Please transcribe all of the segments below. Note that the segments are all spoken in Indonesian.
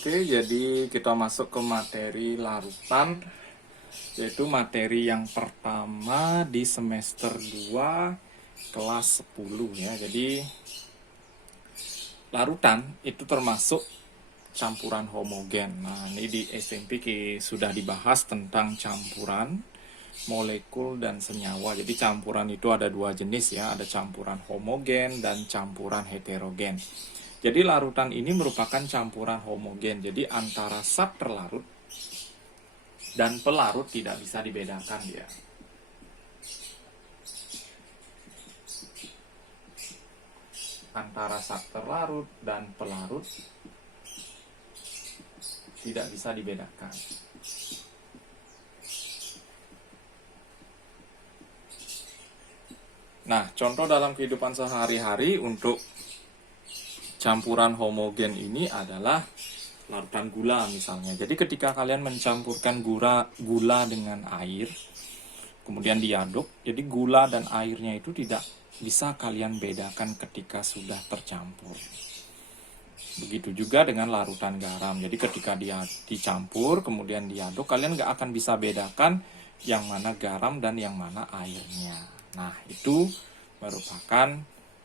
Oke, jadi kita masuk ke materi larutan, yaitu materi yang pertama di semester 2 kelas 10 ya. Jadi larutan itu termasuk campuran homogen. Nah, ini di SMP sudah dibahas tentang campuran molekul dan senyawa. Jadi campuran itu ada dua jenis ya, ada campuran homogen dan campuran heterogen. Jadi larutan ini merupakan campuran homogen. Jadi antara zat terlarut dan pelarut tidak bisa dibedakan ya. Antara zat terlarut dan pelarut tidak bisa dibedakan. Nah, contoh dalam kehidupan sehari-hari untuk campuran homogen ini adalah larutan gula misalnya. Jadi ketika kalian mencampurkan gula dengan air, kemudian diaduk, jadi gula dan airnya itu tidak bisa kalian bedakan ketika sudah tercampur. Begitu juga dengan larutan garam. Jadi ketika dia dicampur, kemudian diaduk, kalian nggak akan bisa bedakan yang mana garam dan yang mana airnya. Nah, itu merupakan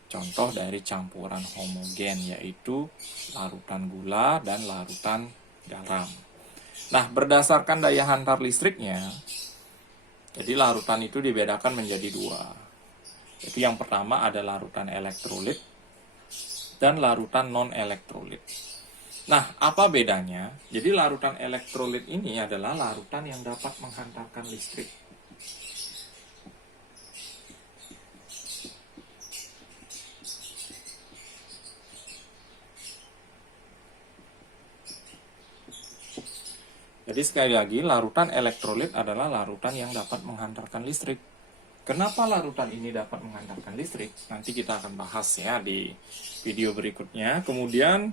contoh dari campuran homogen, yaitu larutan gula dan larutan garam. Nah, berdasarkan daya hantar listriknya, jadi larutan itu dibedakan menjadi dua. Jadi yang pertama ada larutan elektrolit dan larutan non-elektrolit. Nah, apa bedanya? Jadi larutan elektrolit ini adalah larutan yang dapat menghantarkan listrik. Jadi sekali lagi, larutan elektrolit adalah larutan yang dapat menghantarkan listrik. Kenapa larutan ini dapat menghantarkan listrik? Nanti kita akan bahas ya di video berikutnya. Kemudian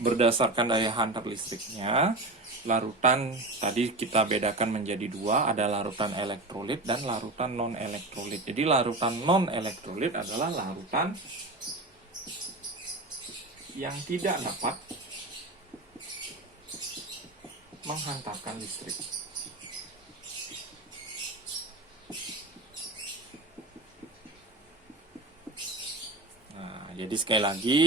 berdasarkan daya hantar listriknya, larutan tadi kita bedakan menjadi dua, ada larutan elektrolit dan larutan non-elektrolit. Jadi larutan non-elektrolit adalah larutan yang tidak dapat menghantarkan listrik. Nah, jadi sekali lagi,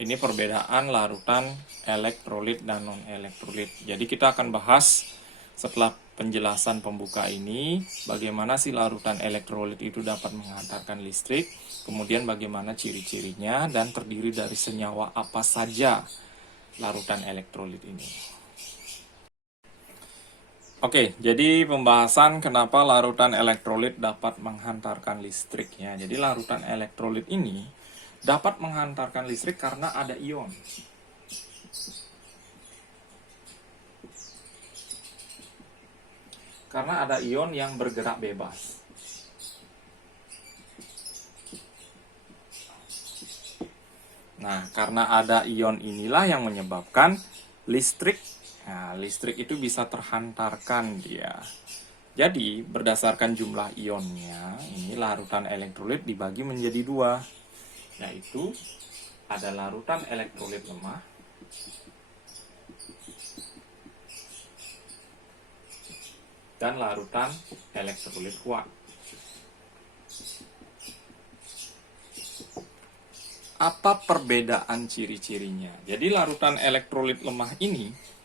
ini perbedaan larutan elektrolit dan non-elektrolit. Jadi kita akan bahas setelah penjelasan pembuka ini, bagaimana sih larutan elektrolit itu dapat menghantarkan listrik, kemudian bagaimana ciri-cirinya, dan terdiri dari senyawa apa saja larutan elektrolit ini. Oke, jadi pembahasan kenapa larutan elektrolit dapat menghantarkan listrik ya. Jadi larutan elektrolit ini dapat menghantarkan listrik karena ada ion. Karena ada ion yang bergerak bebas. Nah, karena ada ion inilah yang menyebabkan listrik. Nah, listrik itu bisa terhantarkan dia. Jadi, berdasarkan jumlah ionnya, ini larutan elektrolit dibagi menjadi dua, yaitu ada larutan elektrolit lemah dan larutan elektrolit kuat. Apa perbedaan ciri-cirinya? Jadi larutan elektrolit lemah ini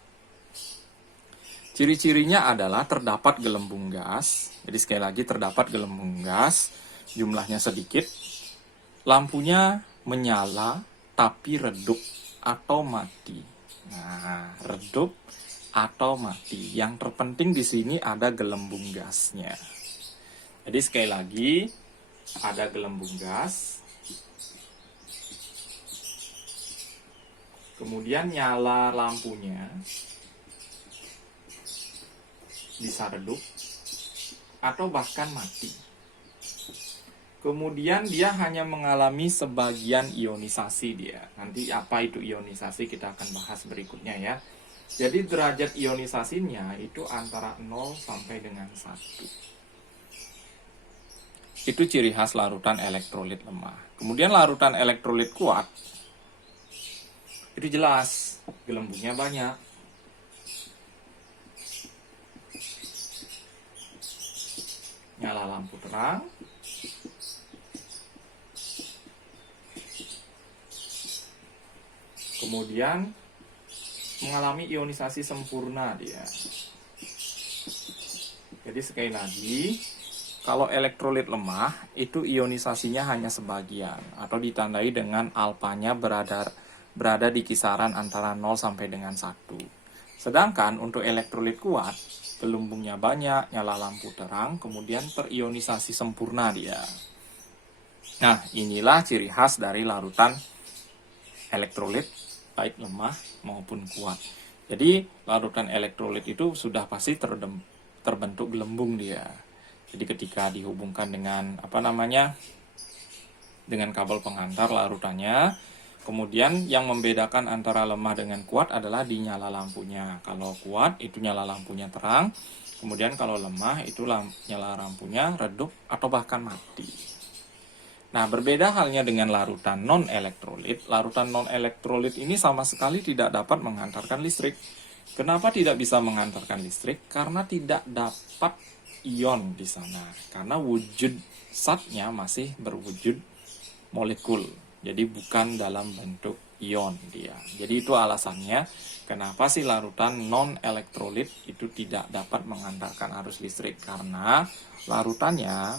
ciri-cirinya adalah terdapat gelembung gas. Jadi sekali lagi terdapat gelembung gas, jumlahnya sedikit. Lampunya menyala tapi redup atau mati. Nah, redup atau mati. Yang terpenting di sini ada gelembung gasnya. Jadi sekali lagi ada gelembung gas. Kemudian nyala lampunya, bisa redup atau bahkan mati. Kemudian dia hanya mengalami sebagian ionisasi dia. Nanti apa itu ionisasi kita akan bahas berikutnya ya. Jadi derajat ionisasinya itu antara 0 sampai dengan 1. Itu ciri khas larutan elektrolit lemah. Kemudian larutan elektrolit kuat, itu jelas gelembungnya banyak. nyala lampu terang. Kemudian mengalami ionisasi sempurna dia. Jadi sekali lagi, kalau elektrolit lemah itu ionisasinya hanya sebagian atau ditandai dengan alfanya berada di kisaran antara 0 sampai dengan 1. Sedangkan untuk elektrolit kuat, gelembungnya banyak, nyala lampu terang, kemudian terionisasi sempurna dia. Nah, inilah ciri khas dari larutan elektrolit baik lemah maupun kuat. Jadi larutan elektrolit itu sudah pasti terbentuk gelembung dia. Jadi ketika dihubungkan dengan dengan kabel pengantar larutannya, kemudian yang membedakan antara lemah dengan kuat adalah di nyala lampunya. Kalau kuat itu nyala lampunya terang, kemudian kalau lemah itu nyala lampunya redup atau bahkan mati. Nah, berbeda halnya dengan larutan non-elektrolit. Larutan non-elektrolit ini sama sekali tidak dapat menghantarkan listrik. Kenapa tidak bisa menghantarkan listrik? Karena tidak dapat ion di sana. Karena wujud zatnya masih berwujud molekul. Jadi bukan dalam bentuk ion dia. Jadi itu alasannya kenapa sih larutan non-elektrolit itu tidak dapat menghantarkan arus listrik. Karena larutannya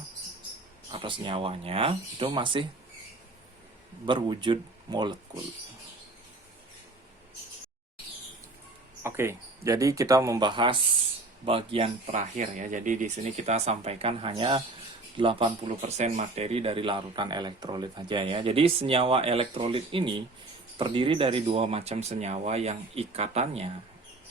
atau senyawanya itu masih berwujud molekul. Oke, jadi kita membahas bagian terakhir ya. Jadi di sini kita sampaikan hanya 80% materi dari larutan elektrolit saja ya. Jadi senyawa elektrolit ini terdiri dari dua macam senyawa yang ikatannya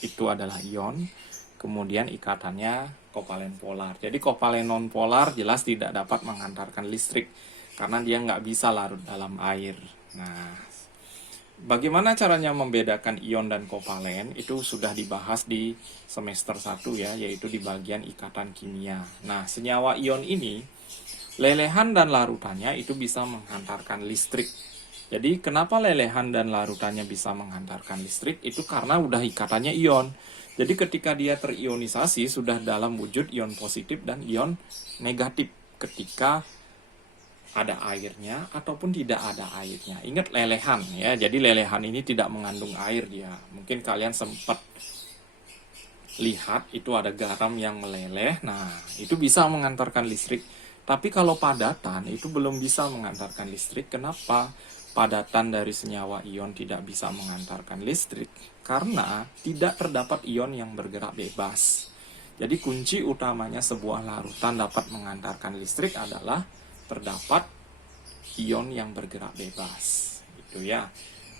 itu adalah ion, kemudian ikatannya kovalen polar. Jadi kovalen non polar jelas tidak dapat menghantarkan listrik karena dia nggak bisa larut dalam air. Nah, bagaimana caranya membedakan ion dan kovalen itu sudah dibahas di semester 1 ya, yaitu di bagian ikatan kimia. Nah, senyawa ion ini lelehan dan larutannya itu bisa menghantarkan listrik. Jadi kenapa lelehan dan larutannya bisa menghantarkan listrik? Itu karena udah ikatannya ion. Jadi ketika dia terionisasi sudah dalam wujud ion positif dan ion negatif ketika ada airnya ataupun tidak ada airnya. Ingat lelehan ya. Jadi lelehan ini tidak mengandung air dia. Mungkin kalian sempat lihat itu ada garam yang meleleh. Nah, itu bisa mengantarkan listrik. Tapi kalau padatan itu belum bisa mengantarkan listrik. Kenapa? Padatan dari senyawa ion tidak bisa mengantarkan listrik karena tidak terdapat ion yang bergerak bebas. Jadi kunci utamanya sebuah larutan dapat mengantarkan listrik adalah terdapat ion yang bergerak bebas. Gitu ya.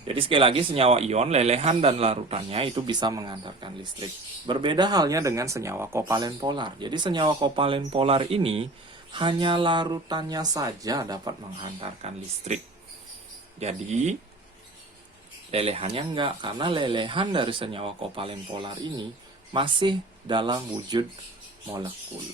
Jadi sekali lagi senyawa ion, lelehan dan larutannya itu bisa mengantarkan listrik. Berbeda halnya dengan senyawa kovalen polar. Jadi senyawa kovalen polar ini hanya larutannya saja dapat menghantarkan listrik. Jadi lelehannya enggak, karena lelehan dari senyawa kovalen polar ini masih dalam wujud molekul.